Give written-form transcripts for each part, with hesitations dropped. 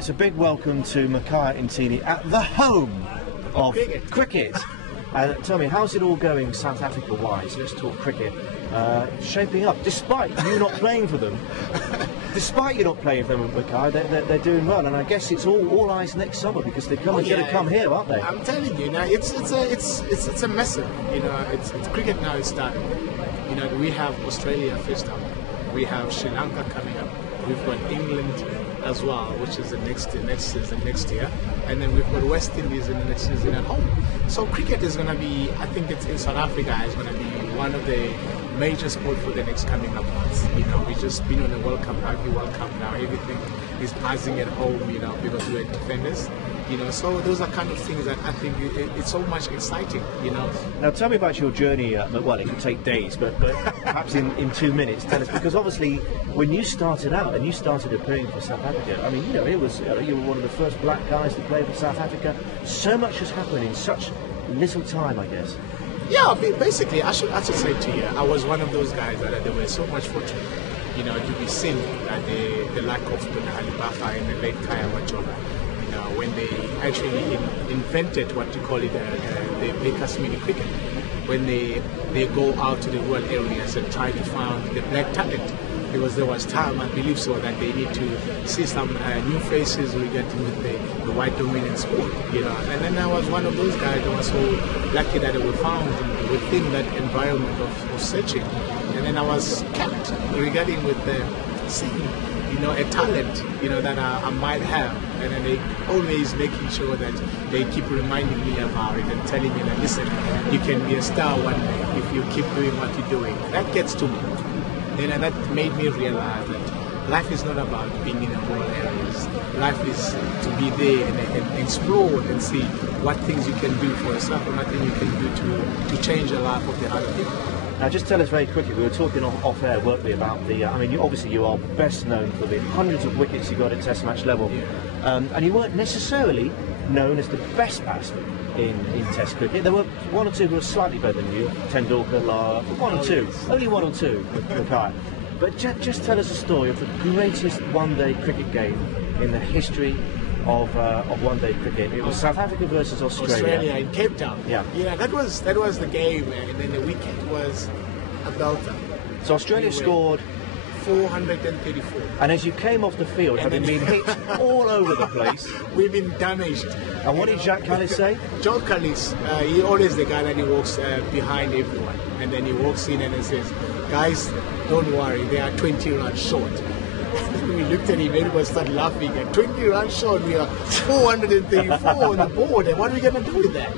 it's a big welcome to Makhaya Ntini at the home of cricket. Tell me, how's it all going South Africa-wise? Let's talk cricket. Shaping up, despite you not playing for them. Despite you not playing for them, Makhaya, they're doing well, and I guess it's all eyes next summer because they're going to come here, aren't they? I'm telling you, now it's a massive. It's cricket now is starting. We have Australia first up, we have Sri Lanka coming up, we've got England as well, which is the next year, and then we've got West Indies in the next season at home. So cricket is going to be, I think it's in South Africa, is going to be one of the major sports for the next coming up months. We've just been on the World Cup, Rugby World Cup now. Everything is buzzing at home, because we're defenders. So those are kind of things that I think it's so much exciting, Now tell me about your journey, well, it can take days, but perhaps in 2 minutes, tell us, because obviously when you started out and you started appearing for South Africa, I mean, it was, you were one of the first black guys to play for South Africa. So much has happened in such little time, I guess. Yeah, basically, I should say to you, I was one of those guys that they were so much fortunate, to be seen at the lack of Alibafa and the late Kaya Wajola. When they actually invented what you call it, the Lakers mini cricket, when they go out to the rural areas and try to find the black talent, because there was time, I believe so, that they need to see some new faces regarding with the white dominant sport, And then I was one of those guys that was so lucky that they were found within that environment of searching, and then I was kept regarding with the seeing, a talent, that I might have, and then they always making sure that they keep reminding me about it and telling me that, listen, you can be a star one day if you keep doing what you're doing. That gets to me. And that made me realize that life is not about being in the rural areas. Life is to be there and explore and see what things you can do for yourself and what things you can do to change the life of the other people. Now, just tell us very quickly, we were talking off air, weren't we, about the, obviously you are best known for the hundreds of wickets you got at Test match level, and you weren't necessarily known as the best batsman in Test cricket. There were one or two who were slightly better than you, Tendulkar, Lara, one or two, only one or two, Makhaya. But just tell us a story of the greatest one-day cricket game in the history of one-day cricket. It was South Africa versus Australia. Australia in Cape Town. Yeah, that was the game, and then the wicket was a belter. So Australia scored 434. And as you came off the field, having been hit all over the place, we've been damaged. And what did Jacques Kallis say? Jacques Kallis, he always the guy that he walks behind everyone, and then he walks in and he says, "Guys, don't worry, they are 20 runs short." We looked at him, everybody started laughing. At 20 runs short, we are 434 on the board, and what are we going to do with that?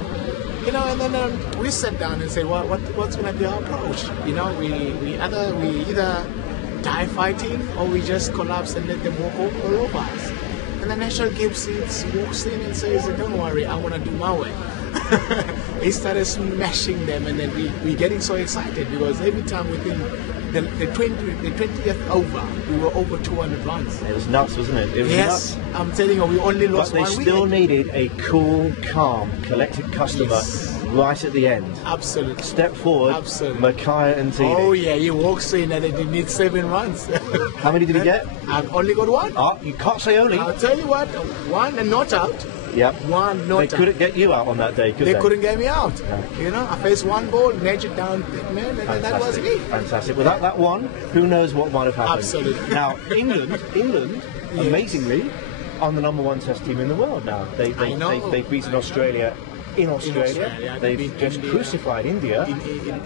And then we sat down and said, well, what's going to be our approach? We either die fighting or we just collapse and let them walk all over us. And then National Gibbs walks in and says, "Don't worry, I want to do my way." He started smashing them, and then we're getting so excited because every time within the 20th over, we were over 200 runs. It was nuts, wasn't it? It was nuts. I'm telling you, we only lost one wicket. But they still needed a cool, calm, collected customer right at the end. Absolutely. Step forward, Makhaya Ntini. Oh yeah, he walks in and he needs 7 runs. How many did he get? I've only got one. Oh, you can't say only. I'll tell you what, one and not out. Yep. One not out. They couldn't get you out on that day, could they? They couldn't get me out. Yeah. I faced one ball, nudged it down, man, and that was it. Fantastic. Without that one, who knows what might have happened? Absolutely. Now, England, amazingly, are the #1 Test team in the world now. They've beaten Australia in Australia. They've just crucified India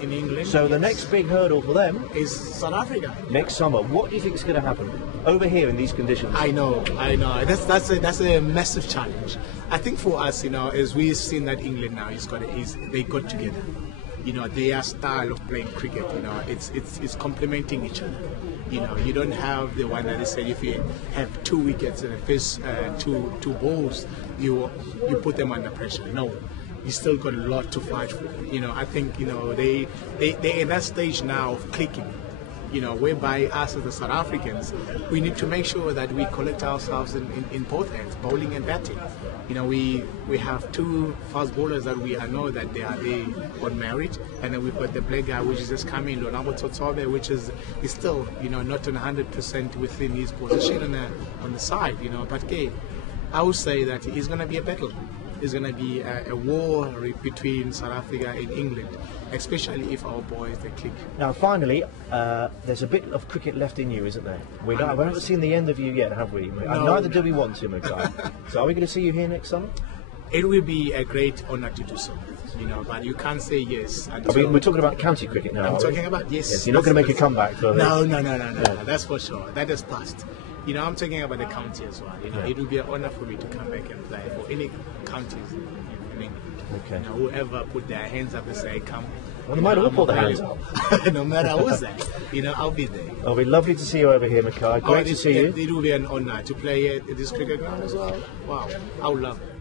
in England. So the next big hurdle for them is South Africa next summer. What do you think is going to happen over here in these conditions? I know. That's a massive challenge. I think for us, as we've seen that England now they got together. Their style of playing cricket, it's complementing each other. You don't have the one that they say if you have 2 wickets in the first two balls, you put them under pressure. No, you still got a lot to fight for. I think they're in that stage now of clicking. Whereby us as the South Africans, we need to make sure that we collect ourselves in both ends, bowling and batting. We have 2 fast bowlers that we know that they are there on merit, and then we've got the black guy which is just coming, Lonabo Totobe, which is still not 100% within his position on the side. But okay, I would say that it's going to be a battle. It's going to be a war between South Africa and England, especially if our boys they click. Now, finally, there's a bit of cricket left in you, isn't there? We haven't seen the end of you yet, have we? And neither do we want to, Makhaya. So, are we going to see you here next summer? It will be a great honour to do so, but you can't say yes. We're talking about county cricket now. I'm talking about yes. You're not going to make a comeback for No. That's for sure. That is past. I'm talking about the county as well. It will be an honour for me to come back and play for any counties in England. Okay. Whoever put their hands up and say, come. Well, they might all put their hands up. No matter who's there, I'll be there. It'll be lovely to see you over here, Makhaya. Great to see you. It will be an honour to play at this cricket ground as well. Wow, I would love it.